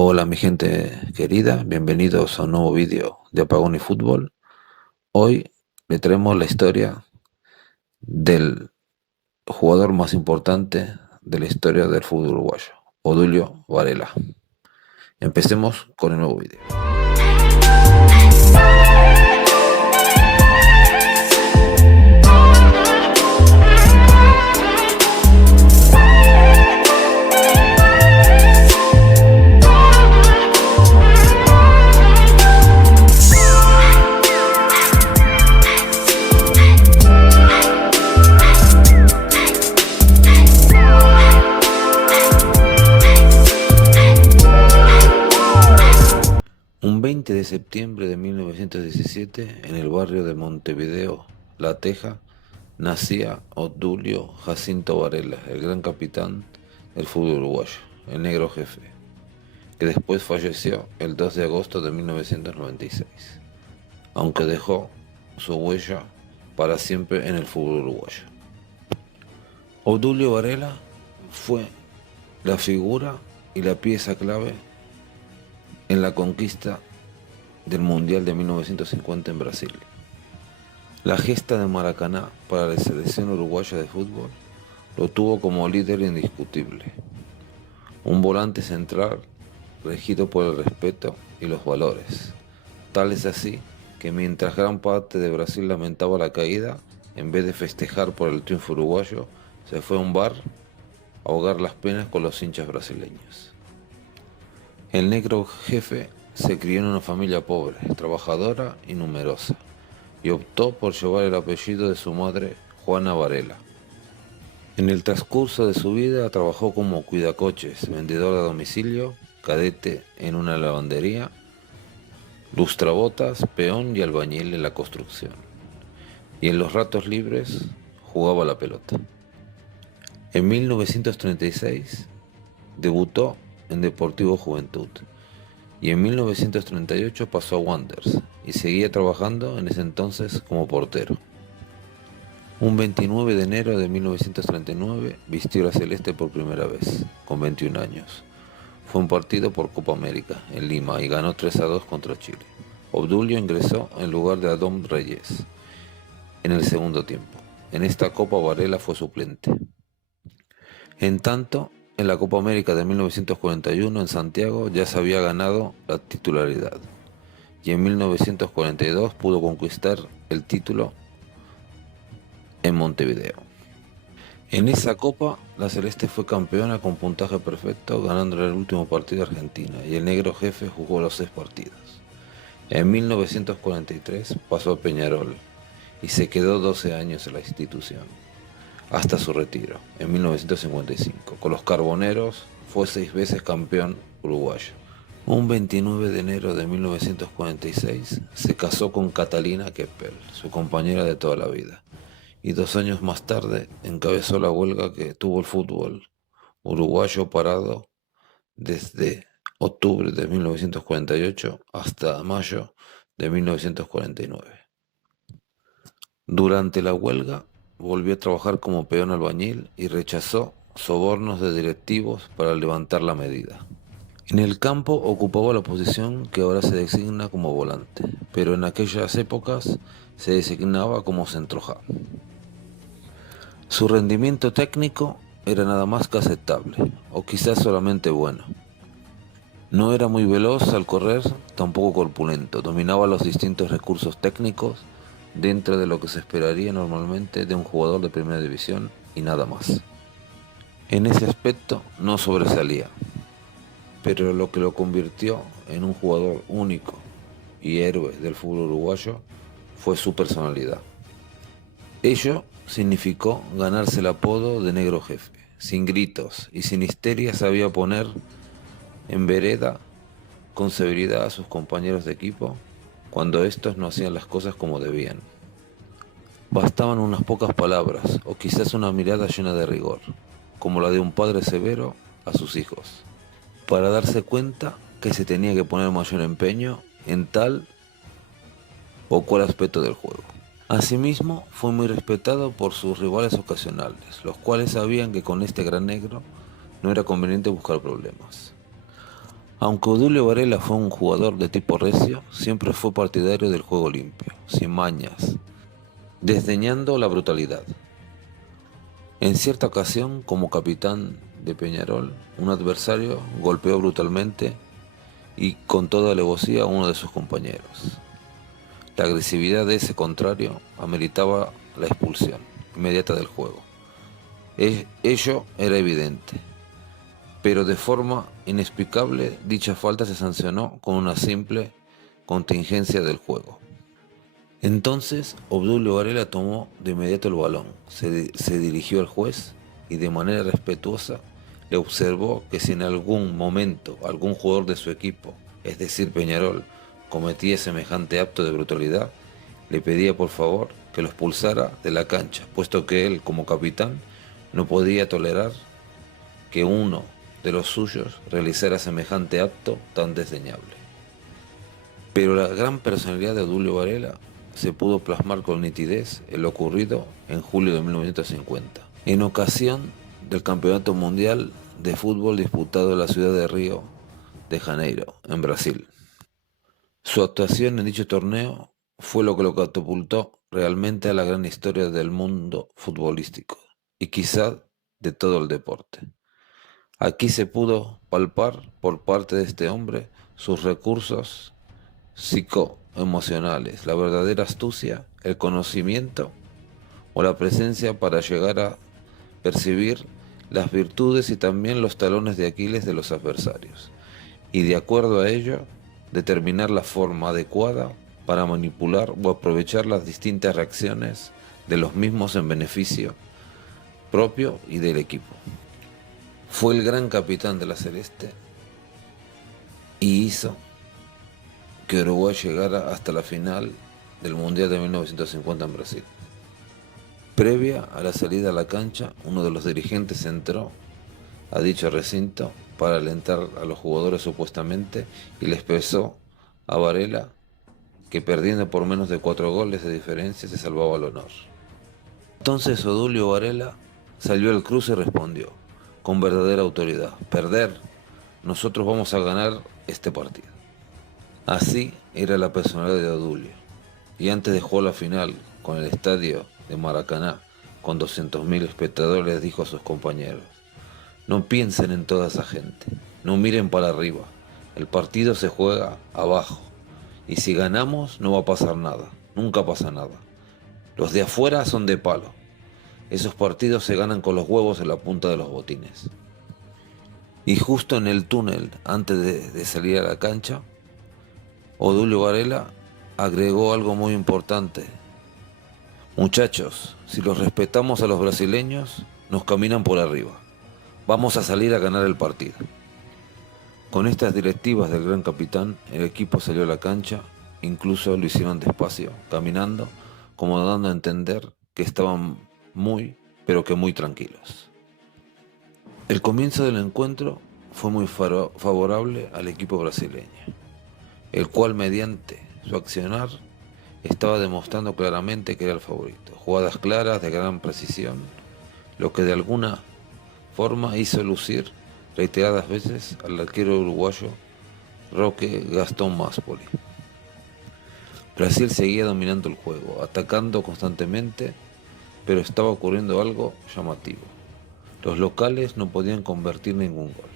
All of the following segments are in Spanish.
Hola mi gente querida, bienvenidos a un nuevo vídeo de Apagón y Fútbol. Hoy le traemos la historia del jugador más importante de la historia del fútbol uruguayo, Odulio Varela. Empecemos con el nuevo vídeo. Un 20 de septiembre de 1917, en el barrio de Montevideo, La Teja, nacía Odulio Jacinto Varela, el gran capitán del fútbol uruguayo, el negro jefe, que después falleció el 2 de agosto de 1996, aunque dejó su huella para siempre en el fútbol uruguayo. Odulio Varela fue la figura y la pieza clave en la conquista del Mundial de 1950 en Brasil. La gesta de Maracaná para la selección uruguaya de fútbol lo tuvo como líder indiscutible, un volante central regido por el respeto y los valores. Tal es así que mientras gran parte de Brasil lamentaba la caída, en vez de festejar por el triunfo uruguayo, se fue a un bar a ahogar las penas con los hinchas brasileños. El negro jefe se crió en una familia pobre, trabajadora y numerosa, y optó por llevar el apellido de su madre, Juana Varela. En el transcurso de su vida trabajó como cuidacoches, vendedor a domicilio, cadete en una lavandería, lustrabotas, peón y albañil en la construcción. Y en los ratos libres jugaba a la pelota. En 1936 debutó en Deportivo Juventud y en 1938 pasó a Wanderers y seguía trabajando en ese entonces como portero. Un 29 de enero de 1939 vistió la celeste por primera vez, con 21 años. Fue un partido por Copa América en Lima y ganó 3-2 contra Chile. Obdulio ingresó en lugar de Adón Reyes en el segundo tiempo. En esta Copa Varela fue suplente. En tanto, en la Copa América de 1941 en Santiago ya se había ganado la titularidad y en 1942 pudo conquistar el título en Montevideo. En esa Copa, la Celeste fue campeona con puntaje perfecto, ganando el último partido a Argentina, y el negro jefe jugó los 6 partidos. En 1943 pasó a Peñarol y se quedó 12 años en la institución, hasta su retiro, en 1955. Con los Carboneros fue 6 veces campeón uruguayo. Un 29 de enero de 1946 se casó con Catalina Keppel, su compañera de toda la vida, y 2 años más tarde encabezó la huelga que tuvo el fútbol uruguayo parado desde octubre de 1948 hasta mayo de 1949. Durante la huelga volvió a trabajar como peón albañil y rechazó sobornos de directivos para levantar la medida. En el campo ocupaba la posición que ahora se designa como volante, pero en aquellas épocas se designaba como centroja. Su rendimiento técnico era nada más que aceptable, o quizás solamente bueno. No era muy veloz al correr, tampoco corpulento, dominaba los distintos recursos técnicos dentro de lo que se esperaría normalmente de un jugador de primera división y nada más. En ese aspecto no sobresalía, pero lo que lo convirtió en un jugador único y héroe del fútbol uruguayo fue su personalidad. Ello significó ganarse el apodo de negro jefe. Sin gritos y sin histeria sabía poner en vereda con severidad a sus compañeros de equipo cuando estos no hacían las cosas como debían. Bastaban unas pocas palabras o quizás una mirada llena de rigor, como la de un padre severo a sus hijos, para darse cuenta que se tenía que poner mayor empeño en tal o cual aspecto del juego. Asimismo, fue muy respetado por sus rivales ocasionales, los cuales sabían que con este gran negro no era conveniente buscar problemas. Aunque Odulio Varela fue un jugador de tipo recio, siempre fue partidario del juego limpio, sin mañas, desdeñando la brutalidad. En cierta ocasión, como capitán de Peñarol, un adversario golpeó brutalmente y con toda alevosía a uno de sus compañeros. La agresividad de ese contrario ameritaba la expulsión inmediata del juego. Ello era evidente, pero de forma inexplicable dicha falta se sancionó con una simple contingencia del juego. Entonces Obdulio Varela tomó de inmediato el balón, se dirigió al juez y de manera respetuosa le observó que si en algún momento algún jugador de su equipo, es decir Peñarol, cometía semejante acto de brutalidad, le pedía por favor que lo expulsara de la cancha, puesto que él, como capitán, no podía tolerar que uno de los suyos realizara semejante acto tan desdeñable. Pero la gran personalidad de Odulio Varela se pudo plasmar con nitidez en lo ocurrido en julio de 1950, en ocasión del Campeonato Mundial de Fútbol disputado en la ciudad de Río de Janeiro, en Brasil. Su actuación en dicho torneo fue lo que lo catapultó realmente a la gran historia del mundo futbolístico y quizá de todo el deporte. Aquí se pudo palpar por parte de este hombre sus recursos psicoemocionales, la verdadera astucia, el conocimiento o la presencia para llegar a percibir las virtudes y también los talones de Aquiles de los adversarios, y de acuerdo a ello, determinar la forma adecuada para manipular o aprovechar las distintas reacciones de los mismos en beneficio propio y del equipo. Fue el gran capitán de la Celeste y hizo que Uruguay llegara hasta la final del Mundial de 1950 en Brasil. Previa a la salida a la cancha, uno de los dirigentes entró a dicho recinto para alentar a los jugadores supuestamente y les expresó a Varela que perdiendo por menos de 4 goles de diferencia se salvaba el honor. Entonces Odulio Varela salió al cruce y respondió con verdadera autoridad: perder, nosotros vamos a ganar este partido. Así era la personalidad de Odulio, y antes de jugar la final con el estadio de Maracaná con 200.000 espectadores dijo a sus compañeros: no piensen en toda esa gente, no miren para arriba, el partido se juega abajo, y si ganamos no va a pasar nada, nunca pasa nada. Los de afuera son de palo, esos partidos se ganan con los huevos en la punta de los botines. Y justo en el túnel, antes de salir a la cancha, Odulio Varela agregó algo muy importante: muchachos, si los respetamos a los brasileños, nos caminan por arriba. Vamos a salir a ganar el partido. Con estas directivas del gran capitán, el equipo salió a la cancha, incluso lo hicieron despacio, caminando, como dando a entender que estaban muy, pero que muy tranquilos. El comienzo del encuentro fue muy favorable al equipo brasileño, el cual mediante su accionar estaba demostrando claramente que era el favorito. Jugadas claras de gran precisión, lo que de alguna forma hizo lucir reiteradas veces al arquero uruguayo Roque Gastón Máspoli. Brasil seguía dominando el juego, atacando constantemente, pero estaba ocurriendo algo llamativo. Los locales no podían convertir ningún gol.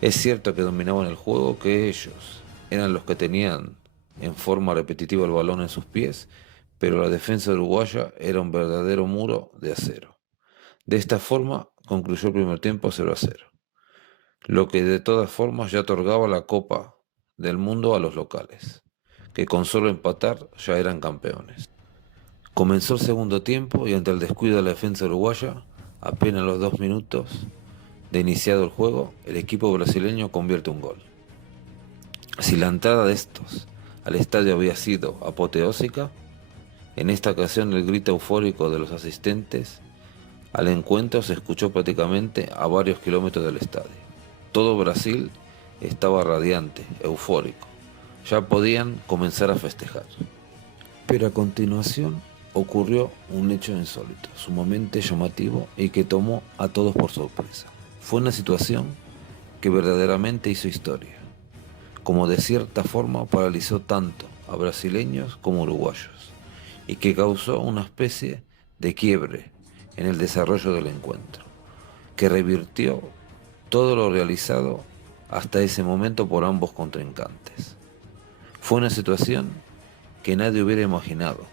Es cierto que dominaban el juego, que ellos eran los que tenían en forma repetitiva el balón en sus pies, pero la defensa uruguaya era un verdadero muro de acero. De esta forma concluyó el primer tiempo 0-0, lo que de todas formas ya otorgaba la Copa del Mundo a los locales, que con solo empatar ya eran campeones. Comenzó el segundo tiempo y ante el descuido de la defensa uruguaya, apenas a los 2 minutos de iniciado el juego, el equipo brasileño convierte un gol. Si la entrada de estos al estadio había sido apoteósica, en esta ocasión el grito eufórico de los asistentes al encuentro se escuchó prácticamente a varios kilómetros del estadio. Todo Brasil estaba radiante, eufórico. Ya podían comenzar a festejar. Pero a continuación ocurrió un hecho insólito, sumamente llamativo y que tomó a todos por sorpresa. Fue una situación que verdaderamente hizo historia, como de cierta forma paralizó tanto a brasileños como uruguayos, y que causó una especie de quiebre en el desarrollo del encuentro, que revirtió todo lo realizado hasta ese momento por ambos contrincantes. Fue una situación que nadie hubiera imaginado.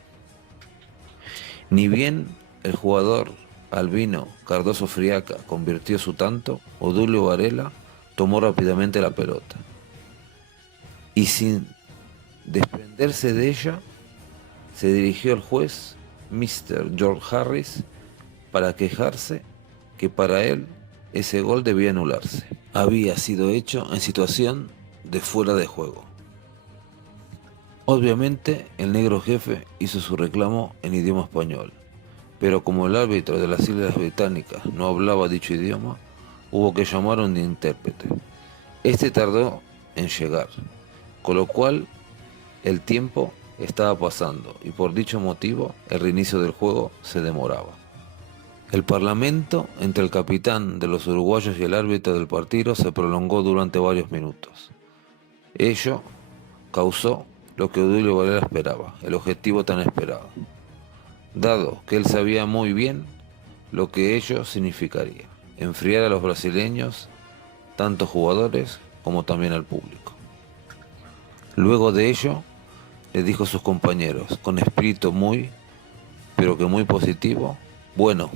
Ni bien el jugador albino Cardoso Friaca convirtió su tanto, Odulio Varela tomó rápidamente la pelota y sin desprenderse de ella se dirigió al juez Mr. George Harris para quejarse que para él ese gol debía anularse. Había sido hecho en situación de fuera de juego. Obviamente el negro jefe hizo su reclamo en idioma español, pero como el árbitro de las Islas Británicas no hablaba dicho idioma, hubo que llamar a un intérprete. Este tardó en llegar, con lo cual el tiempo estaba pasando y por dicho motivo el reinicio del juego se demoraba. El parlamento entre el capitán de los uruguayos y el árbitro del partido se prolongó durante varios minutos. Ello causó lo que Odulio Varela esperaba, el objetivo tan esperado, dado que él sabía muy bien lo que ello significaría, enfriar a los brasileños, tanto jugadores como también al público. Luego de ello, le dijo a sus compañeros, con espíritu pero que muy positivo, bueno,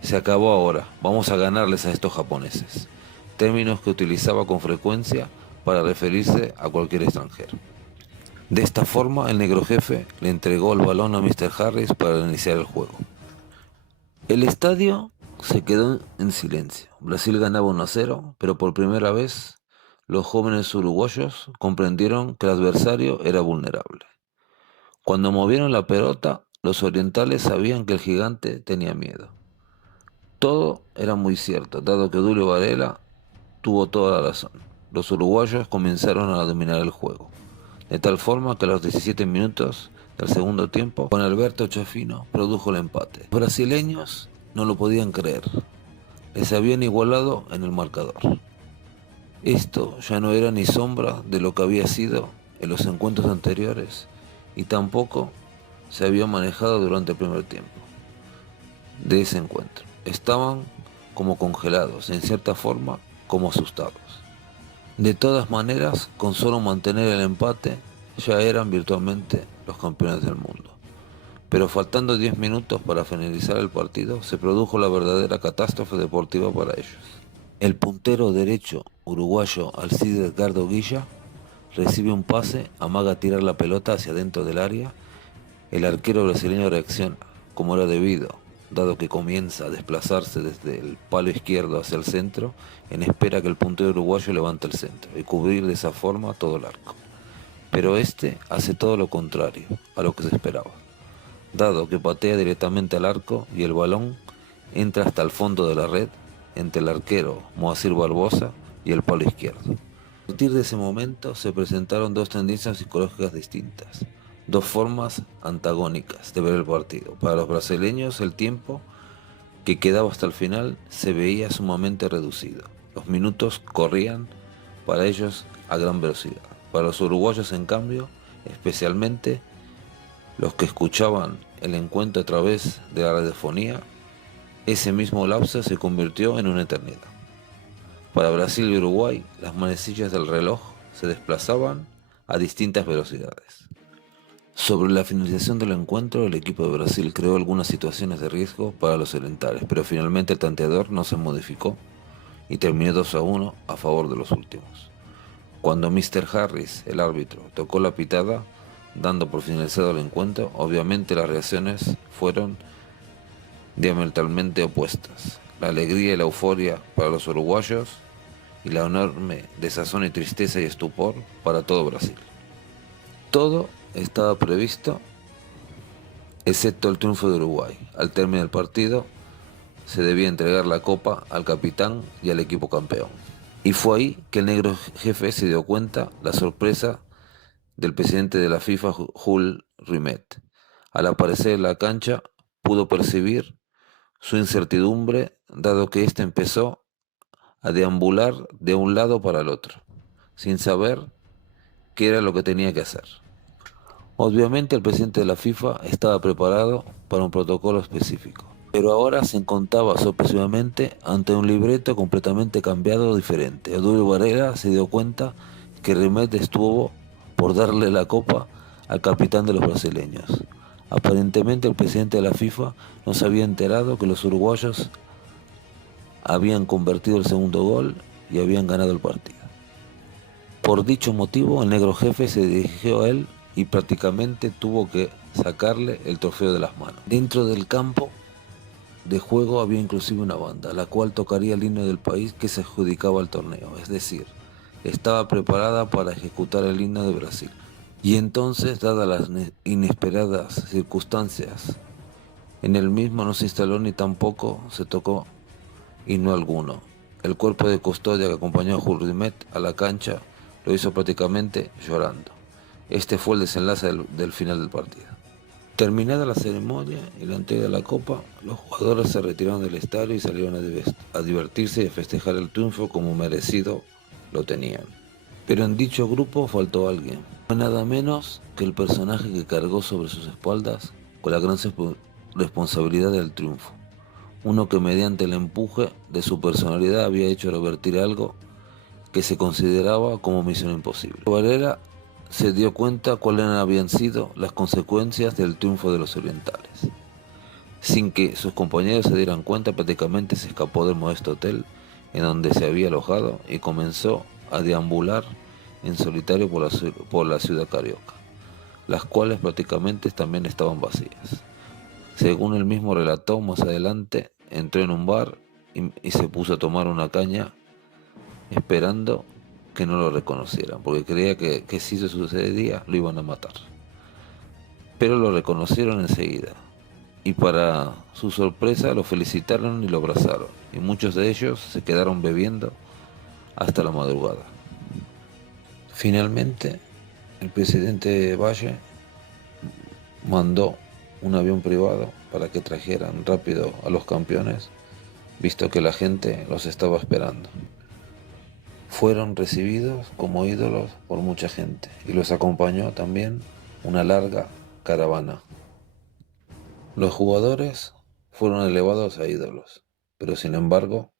se acabó ahora, vamos a ganarles a estos japoneses, términos que utilizaba con frecuencia para referirse a cualquier extranjero. De esta forma, el negro jefe le entregó el balón a Mr. Harris para iniciar el juego. El estadio se quedó en silencio. Brasil ganaba 1-0, pero por primera vez los jóvenes uruguayos comprendieron que el adversario era vulnerable. Cuando movieron la pelota, los orientales sabían que el gigante tenía miedo. Todo era muy cierto, dado que Julio Varela tuvo toda la razón. Los uruguayos comenzaron a dominar el juego, de tal forma que a los 17 minutos del segundo tiempo, Juan Alberto Chafino produjo el empate. Los brasileños no lo podían creer, les habían igualado en el marcador. Esto ya no era ni sombra de lo que había sido en los encuentros anteriores y tampoco se había manejado durante el primer tiempo de ese encuentro. Estaban como congelados, en cierta forma como asustados. De todas maneras, con solo mantener el empate, ya eran virtualmente los campeones del mundo. Pero faltando 10 minutos para finalizar el partido, se produjo la verdadera catástrofe deportiva para ellos. El puntero derecho uruguayo Alcides Edgardo Guilla recibe un pase, amaga a tirar la pelota hacia dentro del área. El arquero brasileño reacciona, como era debido, dado que comienza a desplazarse desde el palo izquierdo hacia el centro, en espera que el puntero uruguayo levante el centro y cubrir de esa forma todo el arco. Pero este hace todo lo contrario a lo que se esperaba, dado que patea directamente al arco y el balón entra hasta el fondo de la red entre el arquero Moacir Barbosa y el palo izquierdo. A partir de ese momento se presentaron dos tendencias psicológicas distintas, dos formas antagónicas de ver el partido. Para los brasileños el tiempo que quedaba hasta el final se veía sumamente reducido. Los minutos corrían para ellos a gran velocidad. Para los uruguayos, en cambio, especialmente los que escuchaban el encuentro a través de la radiofonía, ese mismo lapso se convirtió en una eternidad. Para Brasil y Uruguay, las manecillas del reloj se desplazaban a distintas velocidades. Sobre la finalización del encuentro, el equipo de Brasil creó algunas situaciones de riesgo para los orientales, pero finalmente el tanteador no se modificó y terminó 2-1 a favor de los últimos. Cuando Mr. Harris, el árbitro, tocó la pitada, dando por finalizado el encuentro, obviamente las reacciones fueron diametralmente opuestas. La alegría y la euforia para los uruguayos y la enorme desazón y tristeza y estupor para todo Brasil. Todo estaba previsto excepto el triunfo de Uruguay. Al término del partido se debía entregar la copa al capitán y al equipo campeón. Y fue ahí que el negro jefe se dio cuenta la sorpresa del presidente de la FIFA, Jules Rimet. Al aparecer en la cancha pudo percibir su incertidumbre, dado que éste empezó a deambular de un lado para el otro, sin saber qué era lo que tenía que hacer. Obviamente el presidente de la FIFA estaba preparado para un protocolo específico, pero ahora se encontraba sorpresivamente ante un libreto completamente cambiado o diferente. Odulio Varela se dio cuenta que Rimet estuvo por darle la copa al capitán de los brasileños. Aparentemente el presidente de la FIFA no se había enterado que los uruguayos habían convertido el segundo gol y habían ganado el partido. Por dicho motivo, el negro jefe se dirigió a él y prácticamente tuvo que sacarle el trofeo de las manos. Dentro del campo de juego había inclusive una banda, la cual tocaría el himno del país que se adjudicaba al torneo, es decir, estaba preparada para ejecutar el himno de Brasil. Y entonces, dadas las inesperadas circunstancias, en el mismo no se instaló ni tampoco se tocó himno alguno. El cuerpo de custodia que acompañó a Jules Rimet a la cancha lo hizo prácticamente llorando. Este fue el desenlace del final del partido. Terminada la ceremonia y la entrega de la copa, los jugadores se retiraron del estadio y salieron a divertirse y a festejar el triunfo como merecido lo tenían. Pero en dicho grupo faltó alguien. Fue nada menos que el personaje que cargó sobre sus espaldas con la gran responsabilidad del triunfo. Uno que mediante el empuje de su personalidad había hecho revertir algo que se consideraba como misión imposible. Varela se dio cuenta cuáles habían sido las consecuencias del triunfo de los orientales. Sin que sus compañeros se dieran cuenta, prácticamente se escapó del modesto hotel en donde se había alojado y comenzó a deambular en solitario por la ciudad carioca, las cuales prácticamente también estaban vacías. Según él mismo relató, más adelante entró en un bar y se puso a tomar una caña esperando que no lo reconocieran, porque creía que si eso sucedía lo iban a matar. Pero lo reconocieron enseguida y para su sorpresa lo felicitaron y lo abrazaron, y muchos de ellos se quedaron bebiendo hasta la madrugada. Finalmente, el presidente Valle mandó un avión privado para que trajeran rápido a los campeones, visto que la gente los estaba esperando. Fueron recibidos como ídolos por mucha gente y los acompañó también una larga caravana. Los jugadores fueron elevados a ídolos, pero sin embargo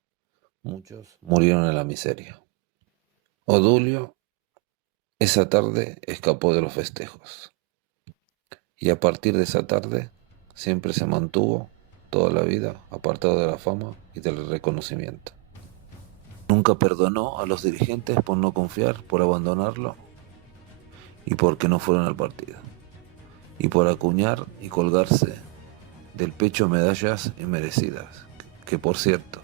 muchos murieron en la miseria. Odulio esa tarde escapó de los festejos y a partir de esa tarde siempre se mantuvo toda la vida apartado de la fama y del reconocimiento. Nunca perdonó a los dirigentes por no confiar, por abandonarlo y porque no fueron al partido, y por acuñar y colgarse del pecho medallas inmerecidas, que por cierto,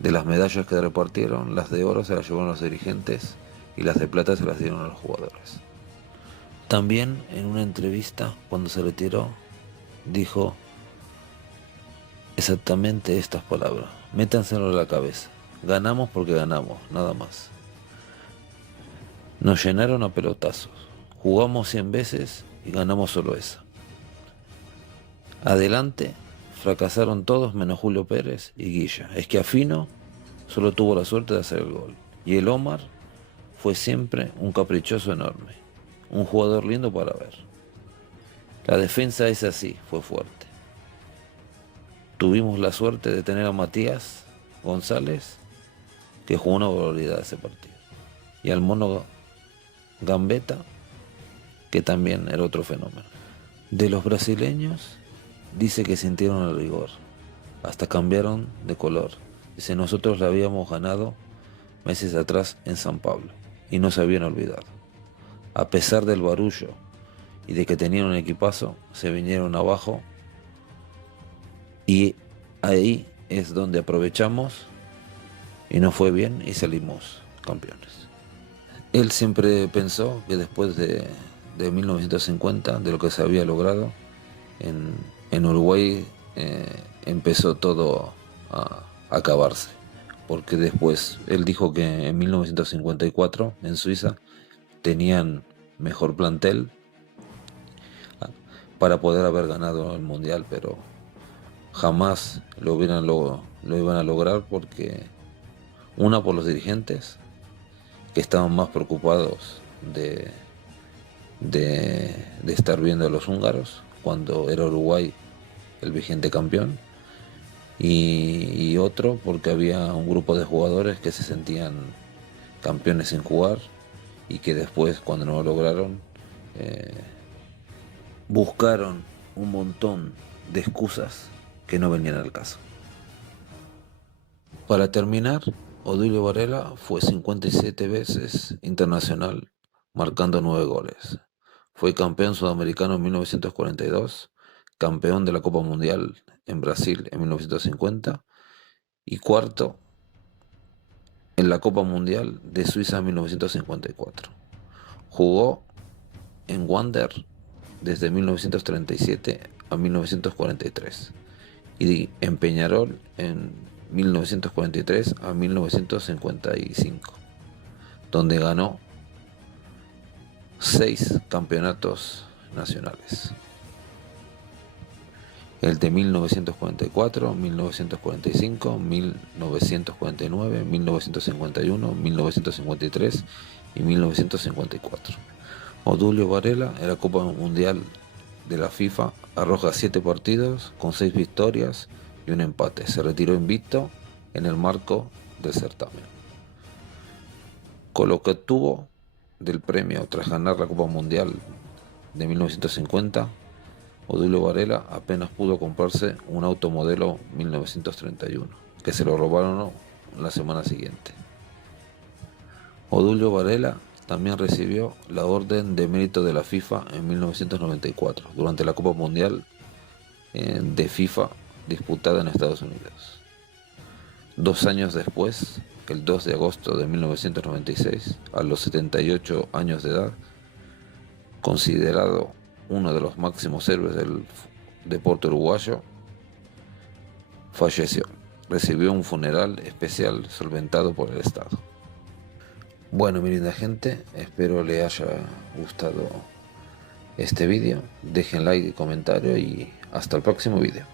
de las medallas que repartieron, las de oro se las llevaron los dirigentes y las de plata se las dieron a los jugadores. También en una entrevista, cuando se retiró, dijo exactamente estas palabras: métanselo en la cabeza, ganamos porque ganamos, nada más. Nos llenaron a pelotazos, jugamos 100 veces y ganamos solo esa. Adelante fracasaron todos menos Julio Pérez y Guilla. Es que Afino solo tuvo la suerte de hacer el gol. Y el Omar fue siempre un caprichoso enorme, un jugador lindo para ver. La defensa es así, fue fuerte. Tuvimos la suerte de tener a Matías González, que jugó una barbaridad ese partido, y al Mono Gambetta, que también era otro fenómeno. De los brasileños, dice que sintieron el rigor, hasta cambiaron de color. Dice, nosotros la habíamos ganado meses atrás en San Pablo y no se habían olvidado. A pesar del barullo y de que tenían un equipazo, se vinieron abajo y ahí es donde aprovechamos y nos fue bien y salimos campeones. Él siempre pensó que después de 1950, de lo que se había logrado, en Uruguay empezó todo a acabarse, porque después él dijo que en 1954 en Suiza tenían mejor plantel para poder haber ganado el mundial, pero jamás lo iban a lograr porque Una por los dirigentes, que estaban más preocupados de estar viendo a los húngaros cuando era Uruguay el vigente campeón, y otro porque había un grupo de jugadores que se sentían campeones sin jugar y que después, cuando no lo lograron, eh, buscaron un montón de excusas que no venían al caso. Para terminar, Odilio Varela fue 57 veces internacional, marcando 9 goles. Fue campeón sudamericano en 1942, campeón de la Copa Mundial en Brasil en 1950 y cuarto en la Copa Mundial de Suiza en 1954. Jugó en Wander desde 1937 a 1943 y en Peñarol en 1943 a 1955, donde ganó 6 campeonatos nacionales. El de 1944, 1945, 1949, 1951, 1953 y 1954. Odilio Varela en la Copa Mundial de la FIFA arroja 7 partidos con 6 victorias y un empate. Se retiró invicto en el marco del certamen. Con lo que obtuvo del premio tras ganar la Copa Mundial de 1950, Odilio Varela apenas pudo comprarse un auto modelo 1931, que se lo robaron la semana siguiente. Odilio Varela también recibió la Orden de Mérito de la FIFA en 1994, durante la Copa Mundial de FIFA disputada en Estados Unidos. 2 años después, el 2 de agosto de 1996, a los 78 años de edad, considerado uno de los máximos héroes del deporte uruguayo, falleció. Recibió un funeral especial solventado por el Estado. Bueno, mi linda gente, espero le haya gustado este vídeo. Dejen like y comentario y hasta el próximo vídeo.